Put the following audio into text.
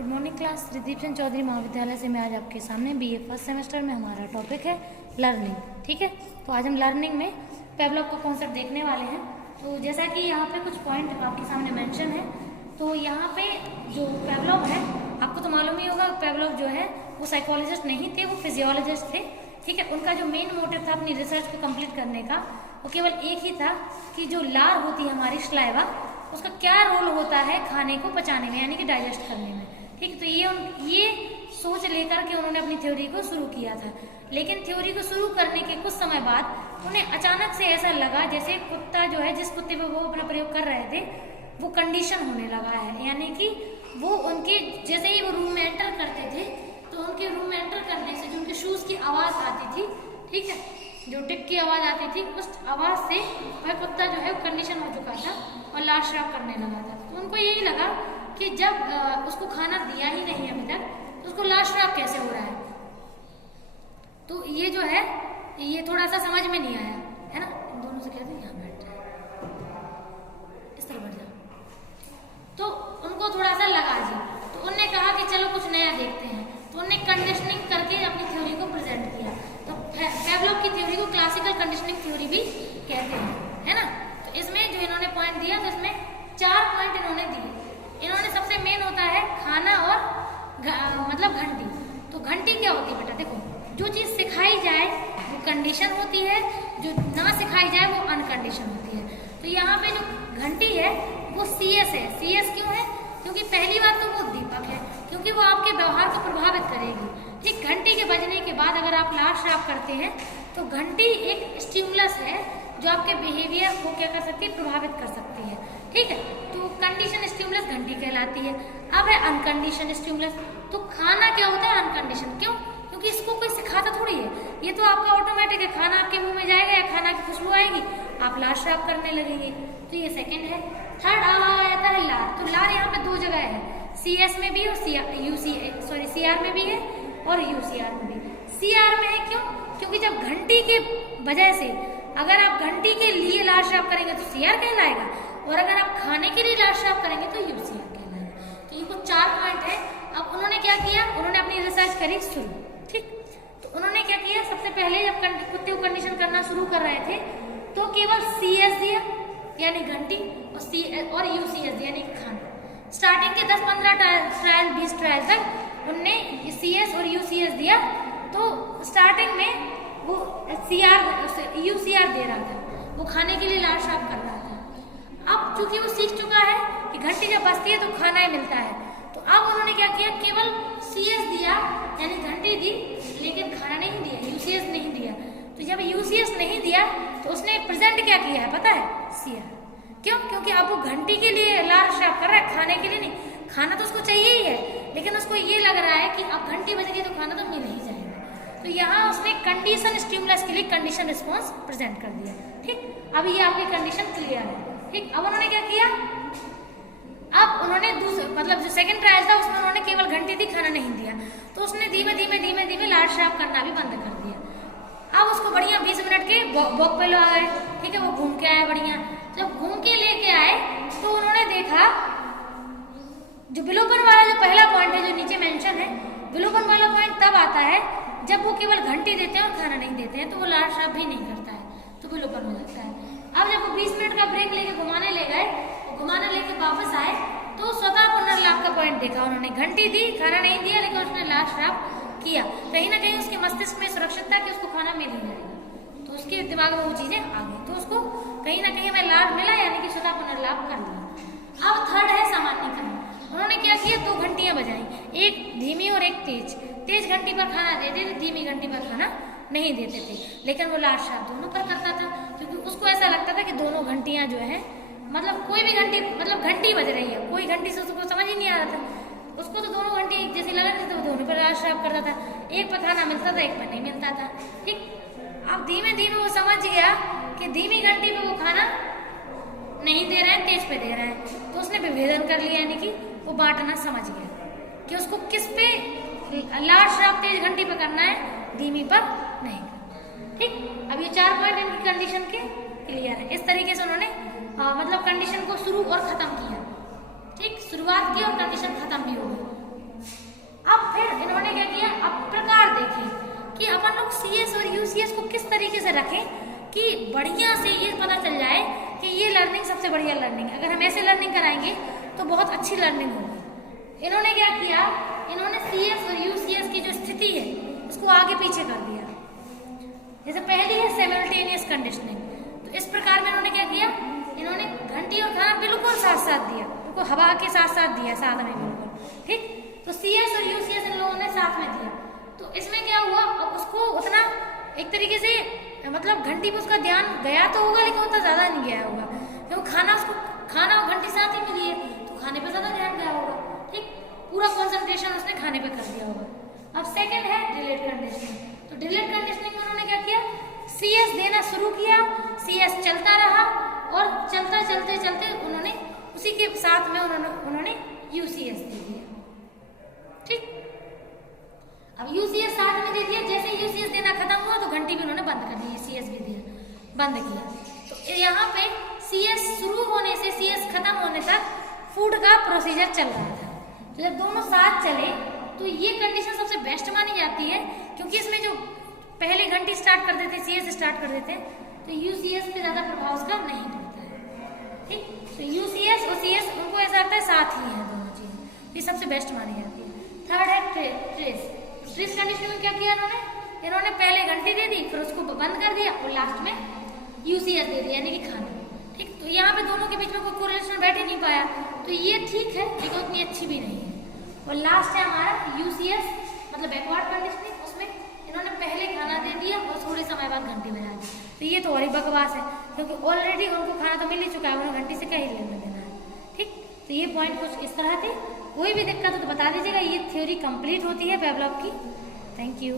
Good morning class. Tridip Chand Choudhury Mahavidyalaya से मैं आज आपके सामने बीए फर्स्ट सेमेस्टर में हमारा टॉपिक है लर्निंग। ठीक है, तो आज हम लर्निंग में पेवलोव का कॉन्सेप्ट देखने वाले हैं। तो जैसा कि यहाँ पे कुछ पॉइंट आपके सामने मेंशन है, तो यहाँ पे जो पेवलोव है, आपको तो मालूम ही होगा पेवलोव जो है वो साइकोलॉजिस्ट नहीं थे, वो फिजियोलॉजिस्ट थे। ठीक है, उनका जो मेन मोटिव था अपनी रिसर्च को कंप्लीट करने का, वो केवल एक ही था कि जो लार होती है हमारी स्लाइवा, उसका क्या रोल होता है खाने को पचाने में, यानी कि डाइजेस्ट करने में। ठीक, तो ये सोच लेकर के उन्होंने अपनी थ्योरी को शुरू किया था। लेकिन थ्योरी को शुरू करने के कुछ समय बाद उन्हें अचानक से ऐसा लगा जैसे कुत्ता जो है, जिस कुत्ते पे वो अपना प्रयोग कर रहे थे, वो कंडीशन होने लगा है, यानी कि वो उनके जैसे ही वो रूम में एंटर करते थे, तो उनके रूम में एंटर करने से जो उनके शूज की आवाज आती थी, ठीक है, जो टिक की आवाज आती थी, उस आवाज से वह कुत्ता जो है कंडीशन हो चुका था और लार श्राप करने लगा था। तो उनको यही लगा कि जब उसको खाना दिया ही नहीं अभी तक, तो उसको लार श्राप कैसे हो रहा है। तो ये जो है ये थोड़ा सा समझ में नहीं आया, है ना। इन दोनों से कहते हैं यहाँ बैठ जाए, इस तरह बैठ जाओ। तो उनको थोड़ा सा लगा जी, तो उन्होंने कहा कि चलो कुछ नया देखते हैं। तो उन्होंने कंडीशनिंग करके अपनी थ्योरी को प्रेजेंट किया। तो पेवलोव की थ्योरी को क्लासिकल कंडीशनिंग थ्योरी भी कहते हैं, है ना। तो इसमें जो इन्होंने पॉइंट दिया, तो इसमें 4 पॉइंट इन्होंने दिए। इन्होंने सबसे मेन होता है खाना और मतलब घंटी। तो घंटी क्या होती है बेटा, देखो, जो चीज सिखाई जाए वो कंडीशन होती है, जो ना सिखाई जाए वो अनकंडीशन होती है। तो यहाँ पे जो घंटी है वो CS है। CS क्यों है? क्योंकि पहली बात तो वो दीपक है, क्योंकि वो आपके व्यवहार को प्रभावित करेगी। ठीक, घंटी के बजने के बाद अगर आप लार श्राप करते हैं, तो घंटी एक स्टिमुलस है जो आपके बिहेवियर को क्या कर सकती है, प्रभावित कर सकती है। ठीक है, तो कंडीशन स्टिमुलस घंटी कहलाती है। अब है अनकंडीशन स्टिमुलस। तो खाना क्या होता है अनकंडीशन, क्यों? क्योंकि इसको कोई सिखाता थोड़ी है, ये तो आपका ऑटोमेटिक है। खाना आपके मुंह में जाएगा या खाना की खुशबू आएगी, आप लार श्राप करने लगेंगे। तो ये सेकंड है। थर्ड आ जाता है लार। तो लार यहाँ पे 2 जगह है, CS में भी और CR में भी है और UCR में भी। CR में है क्यों? क्योंकि जब घंटी के वजह से अगर आप घंटी के लिए लार श्राप करेंगे तो CR कहलाएगा, और अगर आप खाने के लिए लार श्राप करेंगे तो UCR कहलाएगा। तो ये कुछ 4 पॉइंट है। अब उन्होंने क्या किया, उन्होंने अपनी रिसर्च करी शुरू। ठीक, तो उन्होंने क्या किया, सबसे पहले जब कुत्ते को कंडीशन करना शुरू कर रहे थे, तो केवल CS दिया यानी घंटी, और UCS दिया यानी खाना। स्टार्टिंग के 10-15 ट्रायल 20 ट्रायल तक उनने CS और UCS दिया। तो स्टार्टिंग में वो UCR दे रहा था, वो खाने के लिए लार श्राप कर रहा था। अब चूंकि वो सीख चुका है कि घंटी जब बजती है तो खाना ही मिलता है, तो अब उन्होंने क्या किया, केवल CS दिया यानी घंटी दी, लेकिन खाना नहीं दिया, UCS नहीं दिया। तो जब UCS नहीं दिया तो उसने प्रेजेंट क्या किया है पता है, CR। क्यों? क्योंकि अब वो घंटी के लिए लार श्राप कर रहा है, खाने के लिए नहीं। खाना तो उसको चाहिए ही है, लेकिन उसको ये लग रहा है कि अब घंटी बज गई तो खाना तो मिल ही जाएगा। तो यहाँ उसने कंडीशन स्टिमुलस के लिए कंडीशन रिस्पॉन्स प्रेजेंट कर दिया। ठीक, अब ये आपकी कंडीशन क्लियर है। ठीक, अब उन्होंने क्या किया, अब उन्होंने मतलब जो सेकंड ट्रायल था उसमें उन्होंने केवल घंटी दी, खाना नहीं दिया। तो उसने धीमे धीमे लार श्राप करना भी बंद कर दिया। अब उसको बढ़िया 20 मिनट के वॉक पे लो आ गए। ठीक है, वो घूम के आए बढ़िया। जब घूम के लेके आए तो उन्होंने देखा जो विलोपन वाला जो पहला पॉइंट है जो नीचे मेंशन है, विलोपन वाला पॉइंट तब आता है जब वो केवल घंटी देते हैं और खाना नहीं देते हैं, तो वो लार श्राप भी नहीं करता है, तो विलोपन हो जाता है। अब जब वो 20 मिनट का ब्रेक लेके घुमाने ले गए, घुमाने लेके वापस आए, तो स्वतः पुनर्लाभ का पॉइंट देखा उन्होंने। घंटी दी, खाना नहीं दिया, लेकिन उसने लार श्राप किया। कहीं ना कहीं उसके मस्तिष्क में सुरक्षित था कि उसको खाना मिल ही जाएगा, तो उसके दिमाग में वो चीजें आ गई, तो उसको कहीं ना कहीं हमें लाभ मिला, यानी कि स्वतः पुनर्लाभ कर लिया। अब थर्ड है सामान्यीकरण। उन्होंने क्या किया, 2 घंटियां बजाई, एक धीमी और एक तेज। तेज घंटी पर खाना देते थे, धीमी घंटी पर खाना नहीं देते थे, लेकिन वो लार श्राप दोनों पर करता था, क्योंकि उसको ऐसा लगता था कि दोनों घंटियां जो है, मतलब कोई भी घंटी, मतलब घंटी बज रही है, कोई घंटी से उसको समझ ही नहीं आ रहा था। उसको तो दोनों घंटी एक जैसी लग रही थी, तो दोनों पर लार श्राप करता था। एक पर खाना मिलता था, एक पर नहीं मिलता था। ठीक, अब धीमे धीमे वो समझ गया कि धीमी घंटी पे वो खाना नहीं दे रहे हैं, तेज पे दे रहे हैं, तो उसने विभेदन कर लिया, यानी कि वो बांटना समझ गया कि उसको किस पे लार श्राप तेज घंटी पे करना है, धीमी पर नहीं। ठीक, अब ये 4 पॉइंट इनकी कंडीशन के क्लियर है। इस तरीके से उन्होंने मतलब कंडीशन को शुरू और खत्म किया। ठीक, शुरुआत की और कंडीशन खत्म भी हो गई। इन्होंने क्या किया, अब प्रकार देखे कि अपन लोग CS और UCS को किस तरीके से रखें कि बढ़िया से ये पता चल जाए कि ये लर्निंग सबसे बढ़िया लर्निंग है। अगर हम ऐसे लर्निंग कराएंगे तो बहुत अच्छी लर्निंग होगी। इन्होंने क्या किया, इन्होंने CS और UCS की जो स्थिति है उसको आगे पीछे कर दिया। जैसे पहली है सिमुलटेनियस कंडीशनिंग, तो इस प्रकार में इन्होंने क्या किया, इन्होंने घंटी और खाना बिल्कुल साथ साथ दिया, उनको हवा के साथ साथ दिया, साथ में बिल्कुल ठीक। तो CS और UCS इन लोगों ने साथ में दिया। तो इसमें क्या हुआ, अब उसको उतना एक तरीके से मतलब घंटी पे उसका ध्यान गया तो होगा लेकिन उतना ज्यादा नहीं गया होगा, क्योंकि खाना और घंटी साथ ही मिली है तो खाने पे ज्यादा ध्यान गया होगा ठीक। पूरा कंसंट्रेशन उसने खाने पे कर दिया होगा। अब सेकंड है डिलेड कंडीशनिंग। तो डिलेड कंडीशनिंग में उन्होंने क्या किया, CS देना शुरू किया, CS चलता रहा और चलते उन्होंने उसी के साथ में उन्होंने UCS दे दिया ठीक। अब UCS साथ में दे दिया, जैसे UCS देना खत्म हुआ तो घंटी भी उन्होंने बंद कर दी, CS भी दिया, बंद किया। तो यहाँ पे CS शुरू होने से CS खत्म होने तक फूड का प्रोसीजर चल रहा था। तो जब दोनों साथ चले तो ये कंडीशन सबसे बेस्ट मानी जाती है, क्योंकि इसमें जो पहले घंटी स्टार्ट कर देते, CS स्टार्ट कर देते, तो UCS पे ज्यादा प्रभाव उसका नहीं पड़ता है ठीक। तो UCS और CS उनको ऐसा लगता है साथ ही है दोनों चीजें, ये सबसे बेस्ट मानी जाती है। थर्ड है ट्रेस कंडीशन में क्या किया इन्होंने पहले घंटी दे दी, फिर उसको बंद कर दिया और लास्ट में UCS दे दिया, यानी कि खाना ठीक। तो यहाँ पे दोनों के बीच में कोई कोरिलेशन बैठ ही नहीं पाया, तो ये ठीक है लेकिन उतनी अच्छी भी नहीं है। और लास्ट है हमारा UCS मतलब बैकवर्ड कंडीशनिंग, उसमें इन्होंने पहले खाना दे दिया और थोड़े समय बाद घंटी बजा दी। तो ये तो और ही बकवास है, क्योंकि ऑलरेडी उनको खाना तो मिल ही चुका है, उन्हें घंटी से क्या ही लेना देना है ठीक। तो ये पॉइंट कुछ इस तरह थे। कोई भी दिक्कत हो तो बता दीजिएगा। ये थ्योरी कंप्लीट होती है पेवलव की। Thank you.